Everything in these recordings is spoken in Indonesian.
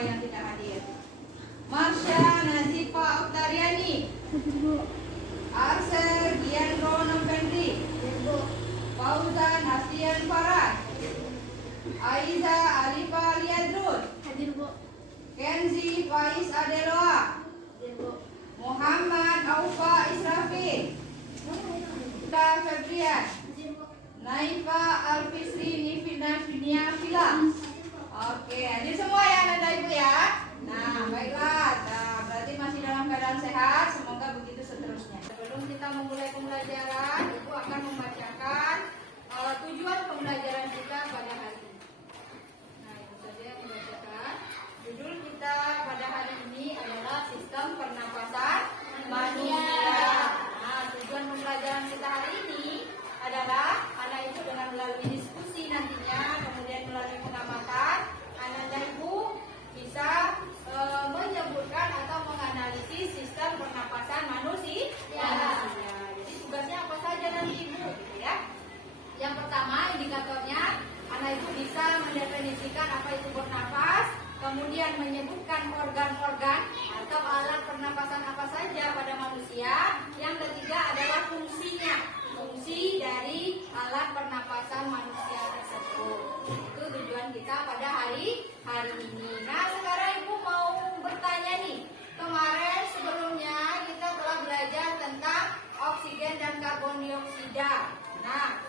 yang tidak hadir? Marsha Nazifa Oktariani, Arser Gianro Novendri, Fauzan Hasrian Farah, Aiza Alifa Liadrun, Kenzi Faiz Adeloa, Muhammad Aufa Israfil, Ida Febrian, Naifa Alfisri Nifina Finia Fila. Oke, hadir semua ya Anda Ibu ya. Nah, baiklah. Nah, berarti masih dalam keadaan sehat. Semoga begitu seterusnya. Sebelum kita memulai pembelajaran, Ibu akan membacakan tujuan pembelajaran kita pada hari ini. Nah, itu saja yang membacakan. Judul kita pada hari ini adalah sistem pernapasan manusia. Nah, tujuan pembelajaran kita hari ini adalah anak ibu dengan melalui diskusi nantinya, kemudian melalui pengamatan, anak ibu bisa menyebutkan atau menganalisis sistem pernapasan manusia. Jadi tugasnya apa saja nanti ibu, gitu ya? Yang pertama, indikatornya anak ibu bisa mendefinisikan apa itu bernapas, kemudian menyebutkan organ-organ atau alat pernapasan apa saja pada manusia. Yang ketiga adalah fungsinya, fungsi dari alat pernapasan manusia tersebut. Itu tujuan kita pada hari ini. Nah, sekarang ibu mau bertanya nih. Kemarin sebelumnya kita telah belajar tentang oksigen dan karbon dioksida. Nah,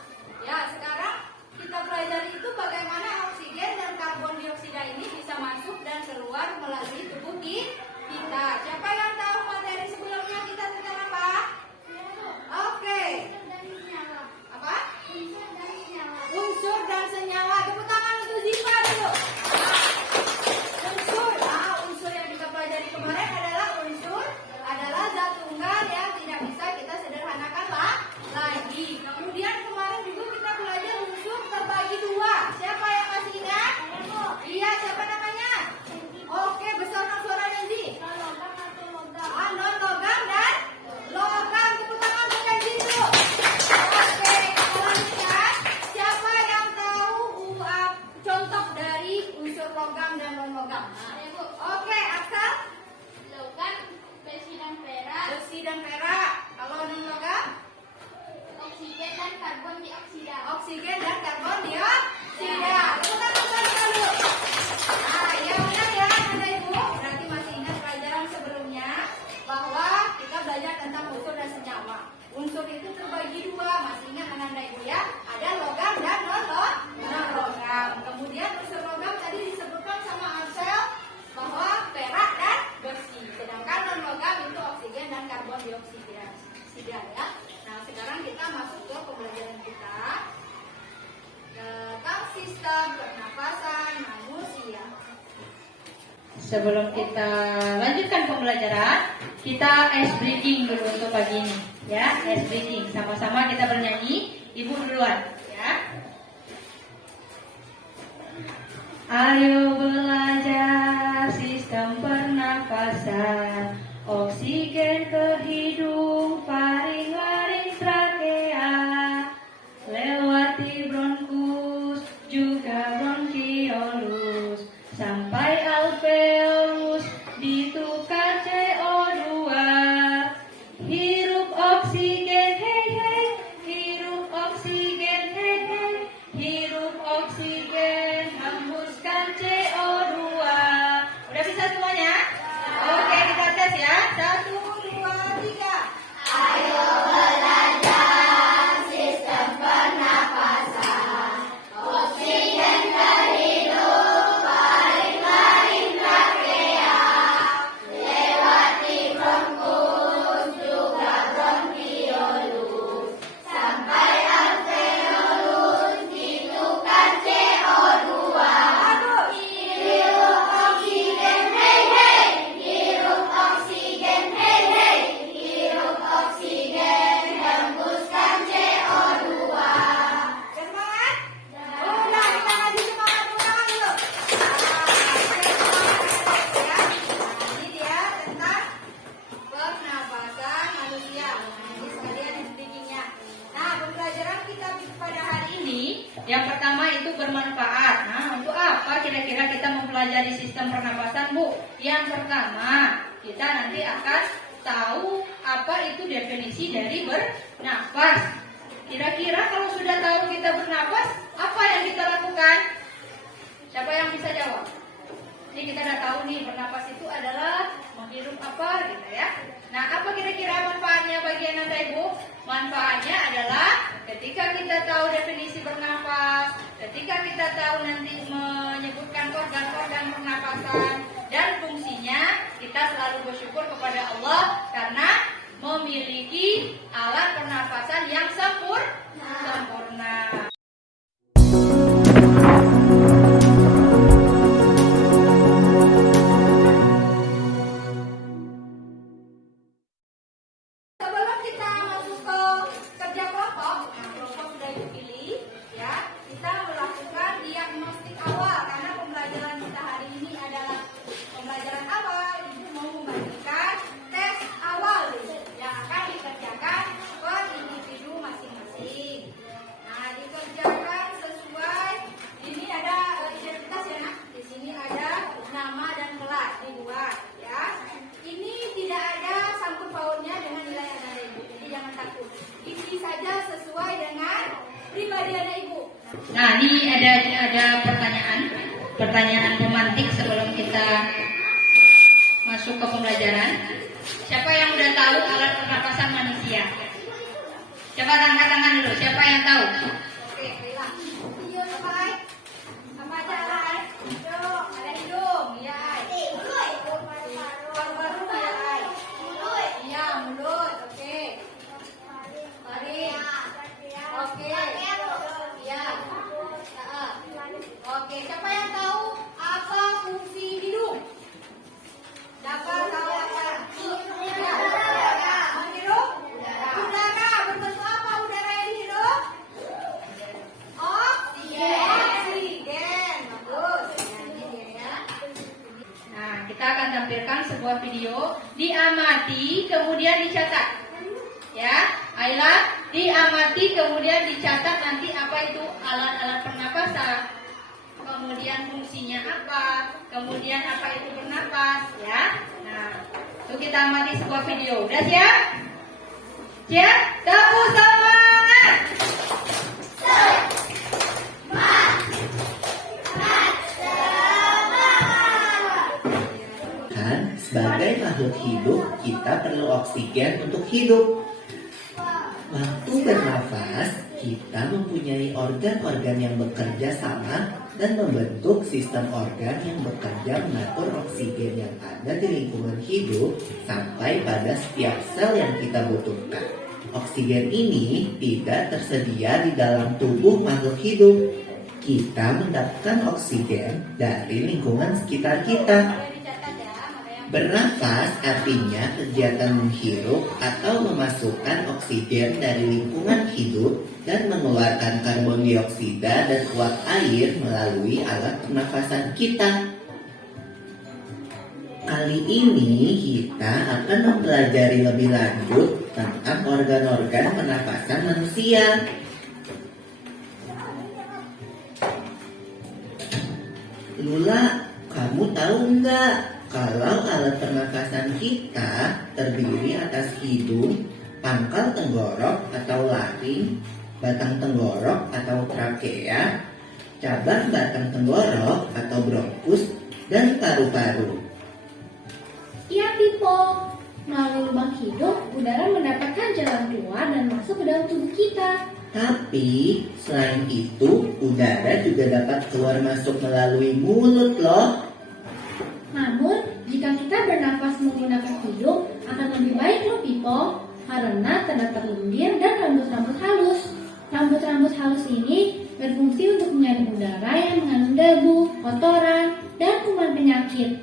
ya sekarang kita pelajari itu bagaimana oksigen dan karbon dioksida ini bisa masuk dan keluar melalui tubuh kita. Siapa yang tahu materi sebelumnya kita tentang apa? Oke. Apa? Unsur dan senyawa. Tepuk tangan untuk Ziva dulu. Unsur yang kita pelajari kemarin adalah zat tunggal yang tidak bisa kita sederhanakan lagi. Kemudian kemarin juga kita belajar unsur terbagi dua. Siapa yang masih ingat? Iya, siapa namanya? Oke, besarkan suaranya Zi. Non logam dan logam. Tepuk tangan untuk Kenzi dulu. Oke, selanjutnya siapa yang tahu contoh dari unsur logam dan non logam? Oke, Aksal. Logam, besi dan perak. Besi dan perak. Kalau non logam? Oksigen dan karbon dioksida. Oksigen dan karbon dioksida. Tepuk tangan dulu. Nah, ya benar ya Anda Ibu. Berarti masih ingat pelajaran sebelumnya bahwa kita belajar tentang unsur dan senyawa. Unsur itu terbagi dua. Masih ingat Anda Ibu ya? Ada logam dan non logam. Kemudian unsur logam tadi disebutkan sama Ansel bahwa perak dan besi. Sedangkan non logam itu oksigen dan karbon dioksida ya. Nah, sekarang kita masuk ke pembelajaran kita tentang sistem pernapasan manusia. Sebelum kita lanjutkan pembelajaran, kita ice breaking dulu untuk pagi ini, ya. Ice breaking, sama-sama kita bernyanyi. Ibu duluan, ya. Ayo belajar sistem pernapasan. Oksigen ke hidung, faring-laring trakea, lewati bronkus, juga bronkiolus, sampai alveolus, ditukar CO2. Hirup oksigen, hei hei, hirup oksigen, hei hei, hirup oksigen, hembuskan CO2. Udah bisa semuanya? Oke, kita tes ya. 1, 2, 3. Ayo belajar sistem pernapasan. Oksigen ke hidung, faring-laring trakea, lewati bronkus, juga bronkiolus, sampai alveolus, ditukar CO2. Hirup oksigen, hei hei, hirup oksigen, hei hei, hirup oksigen, hembuskan CO2. Semangat? Udah, kita lagi semangat dulu. Ya. Ini dia tentang pernapasan manusia. Ini sekalian speakingnya. Nah, pembelajaran kita pada hari ini ini yang pertama itu bermanfaat. Nah, untuk apa kira-kira kita mempelajari sistem pernapasan, Bu? Yang pertama, kita nanti akan tahu apa itu definisi dari bernafas. Kira-kira kalau sudah tahu kita bernafas, apa yang kita lakukan? Siapa yang bisa jawab? Ini kita udah tahu nih, bernafas itu adalah menghirup apa gitu ya. Nah, apa kira-kira manfaatnya bagi Anda Ibu? Manfaatnya adalah ketika kita tahu definisi bernafas, ketika kita tahu nanti menyebutkan organ-organ pernapasan dan fungsinya, kita selalu bersyukur kepada Allah karena memiliki alat pernapasan yang sempurna. Sebelum kita masuk ke kerja kelompok, kelompok sudah dipilih, ya. Kita melakukan diagnostik awal karena pembelajaran kita hari ini adalah pembelajaran awal. Ibu mau membagikan tes awal yang akan dikerjakan per individu masing-masing. Nah, dikerjakan sesuai. Ini ada identitas ya, Nak. Di sini ada nama dan kelas dibuat, ya. Ini tidak ada sangkut pautnya dengan nilai Anda Ibu. Jadi jangan takut. Isi saja sesuai dengan pribadi Anda Ibu. Nah, ini ada pertanyaan pemantik sebelum kita masuk ke pembelajaran. Siapa yang udah tahu alat pernapasan manusia? Coba angkat tangan dulu. Siapa yang tahu? Oke, baiklah. Hidung baik. Apa aja alat? Hidung, ada hidung, ya. Paru-paru ya, Ai. Iya, mulut. Oke. Tarik. Oke. Iya. Oke, siapa yang tahu apa fungsi hidung? Dapat tahu apa? Menghirup? Udara. Berbentuk apa udara yang dihirup? Oksigen. Bagus. Ini dia ya. Nah, kita akan tampilkan sebuah video. Diamati, kemudian dicatat. Ya, Ayla, diamati, kemudian dicatat nanti apa itu alat-alat pernapasan. Kemudian fungsinya apa, kemudian apa itu bernapas, ya. Nah, itu kita amati sebuah video. Udah siap? Siap? Tepuk semangat! Kan, sebagai makhluk hidup, kita perlu oksigen untuk hidup. Waktu bernafas, kita mempunyai organ-organ yang bekerja sama dan membentuk sistem organ yang bekerja mengatur oksigen yang ada di lingkungan hidup sampai pada setiap sel yang kita butuhkan. Oksigen ini tidak tersedia di dalam tubuh makhluk hidup. Kita mendapatkan oksigen dari lingkungan sekitar kita. Bernafas artinya kegiatan menghirup atau memasukkan oksigen dari lingkungan hidup dan mengeluarkan karbon dioksida dan uap air melalui alat pernafasan kita. Kali ini kita akan mempelajari lebih lanjut tentang organ-organ pernafasan manusia. Lula, kamu tahu nggak kalau alat pernafasan kita terdiri atas hidung, pangkal tenggorok atau laring, batang tenggorok atau trakea, cabang batang tenggorok atau bronkus, dan paru-paru. Iya, Pipo. Melalui lubang hidung, udara mendapatkan jalan keluar dan masuk ke dalam tubuh kita. Tapi selain itu, udara juga dapat keluar masuk melalui mulut loh. Namun, jika kita bernafas menggunakan hidung, akan lebih baik loh, Pipo. Karena terdapat lendir dan rambut-rambut halus. Rambut-rambut halus ini berfungsi untuk menyaring udara yang mengandung debu, kotoran, dan kuman penyakit.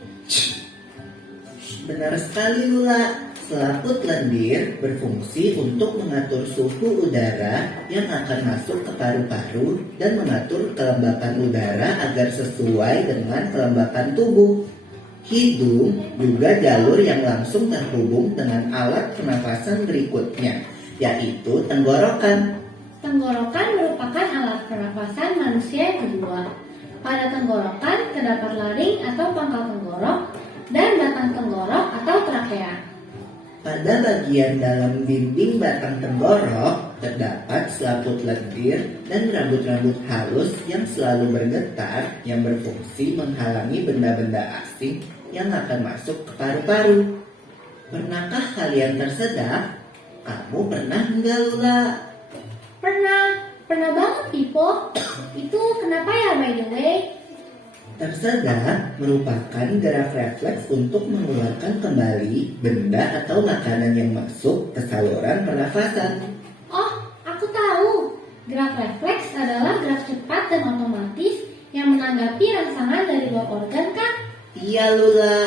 Benar sekali, Lula. Selaput lendir berfungsi untuk mengatur suhu udara yang akan masuk ke paru-paru dan mengatur kelembapan udara agar sesuai dengan kelembapan tubuh. Hidung juga jalur yang langsung terhubung dengan alat pernafasan berikutnya, yaitu tenggorokan. Tenggorokan merupakan alat pernafasan manusia yang kedua. Pada tenggorokan terdapat laring atau pangkal tenggorok dan batang tenggorok atau trakea. Pada bagian dalam dinding batang tenggorok terdapat selaput lendir dan rambut-rambut halus yang selalu bergetar yang berfungsi menghalangi benda-benda asing yang akan masuk ke paru-paru. Pernahkah kalian tersedak? Kamu pernah enggak, Lula? Pernah banget, Pipo. Itu kenapa ya, by the way? Tersedak merupakan gerak refleks untuk mengeluarkan kembali benda atau makanan yang masuk ke saluran pernafasan. Oh, aku tahu. Gerak refleks adalah gerak cepat dan otomatis yang menanggapi rangsangan dari luar organ, kan? Iya, Lula.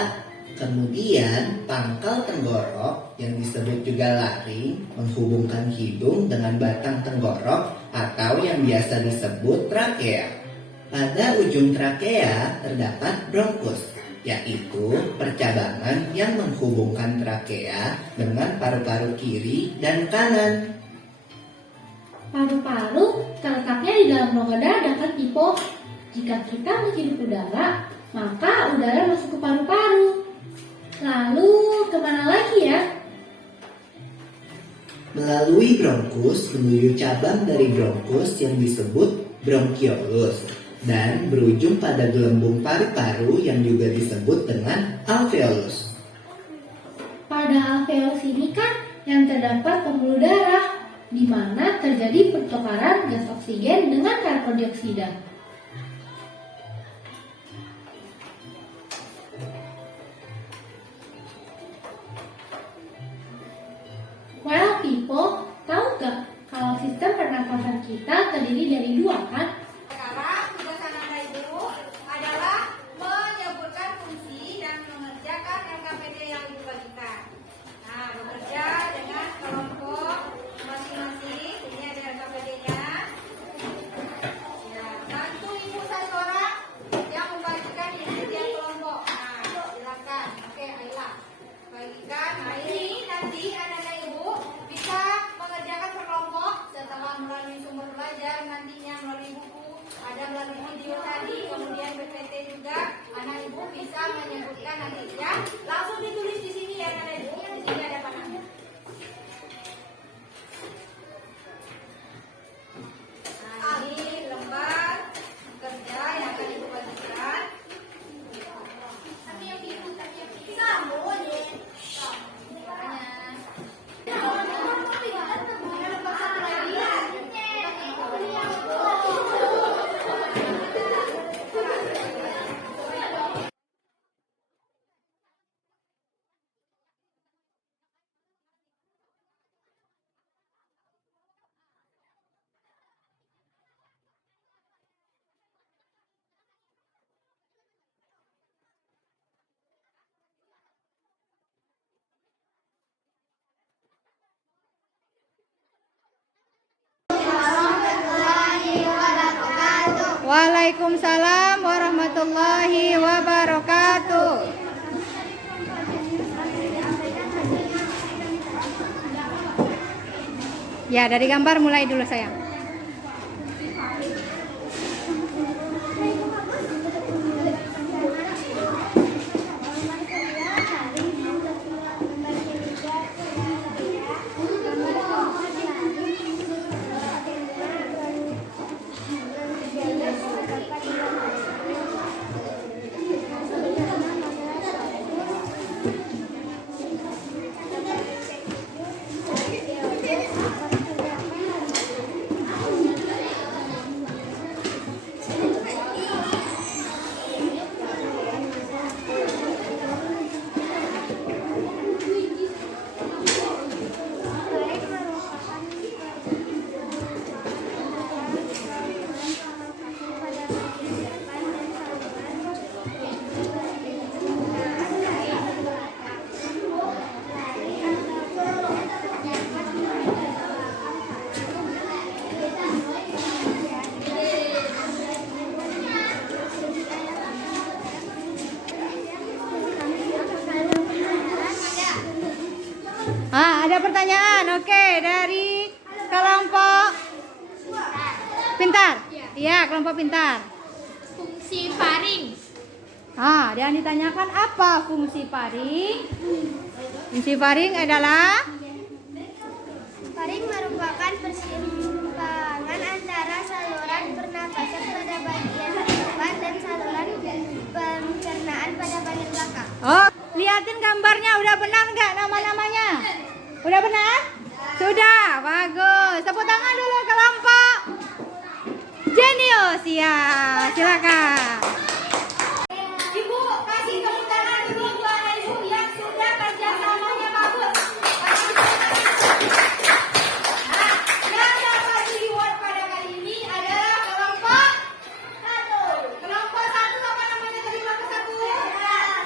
Kemudian pangkal tenggorok yang disebut juga laring menghubungkan hidung dengan batang tenggorok atau yang biasa disebut trakea. Pada ujung trakea terdapat bronkus, yaitu percabangan yang menghubungkan trakea dengan paru-paru kiri dan kanan. Paru-paru terletaknya di dalam rongga dada, kan, Pipo? Jika kita menghirup udara, maka udara masuk ke paru-paru. Lalu kemana lagi ya? Melalui bronkus menuju cabang dari bronkus yang disebut bronkiolus dan berujung pada gelembung paru-paru yang juga disebut dengan alveolus. Pada alveolus ini kan yang terdapat pembuluh darah, di mana terjadi pertukaran gas oksigen dengan karbon dioksida. Well, Pipo, tahu gak kalau sistem pernafasan kita terdiri dari dua, kan? Sekarang tugas anak ibu adalah menyebutkan fungsi dan mengerjakan LKPD yang ibu bagikan. Nah, bekerja dengan kelompok masing-masing. Ini ada LKPD-nya. Ya, bantu ibu satu orang yang membagikan ini setiap kelompok. Nah, silakan. Oke, Ayla. Bagikan. Nah, ini nanti anak-anak ibu bisa mengerjakan per kelompok setelah melalui sumber belajar, nantinya melalui buku, ada melalui video tadi, kemudian PPT juga. Anak ibu bisa menyebutkan nanti ya. Langsung ditulis di sini ya, anak ibu. Di sini ada panahnya. Nah, ini lembar kerja yang akan ibu bagikan. Tapi yang ibu, sambung ya. Waalaikumsalam warahmatullahi wabarakatuh. Ya, dari gambar mulai dulu sayang. Ada pertanyaan, oke, dari kelompok pintar. Iya, kelompok pintar. Fungsi faring. Dan ditanyakan apa fungsi faring? Fungsi faring adalah Faring merupakan persimpangan antara saluran pernapasan pada bagian depan dan saluran pencernaan pada bagian belakang. Oh, liatin gambarnya. Udah benar nggak nama-namanya? Udah benar? Sudah, bagus. Tepuk tangan dulu kelompok Jenius. Ya, silakan. Ibu, kasih tepuk tangan dulu buat ibu yang sudah kerjasamanya bagus. Yang dapat reward pada kali ini adalah kelompok satu. Kelompok satu apa namanya tadi kelompok satu?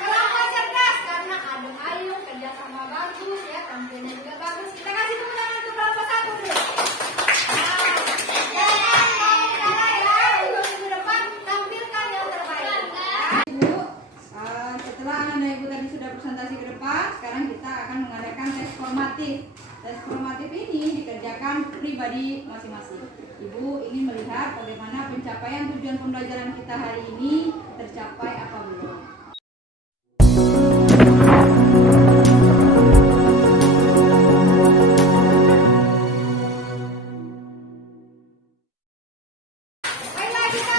Kelompok cerdas karena adem ayem, kerjasama bagus ya, tampilnya juga bagus. Kita kasih tepuk tangan untuk kelompok satu dulu. Minggu depan tampilkan yang terbaik. Ibu, setelah anak dan ibu tadi sudah presentasi ke depan, sekarang kita akan mengadakan tes formatif. Tes formatif ini dikerjakan pribadi masing-masing. Ibu ingin melihat bagaimana pencapaian tujuan pembelajaran kita hari ini tercapai apa belum. Baiklah, kita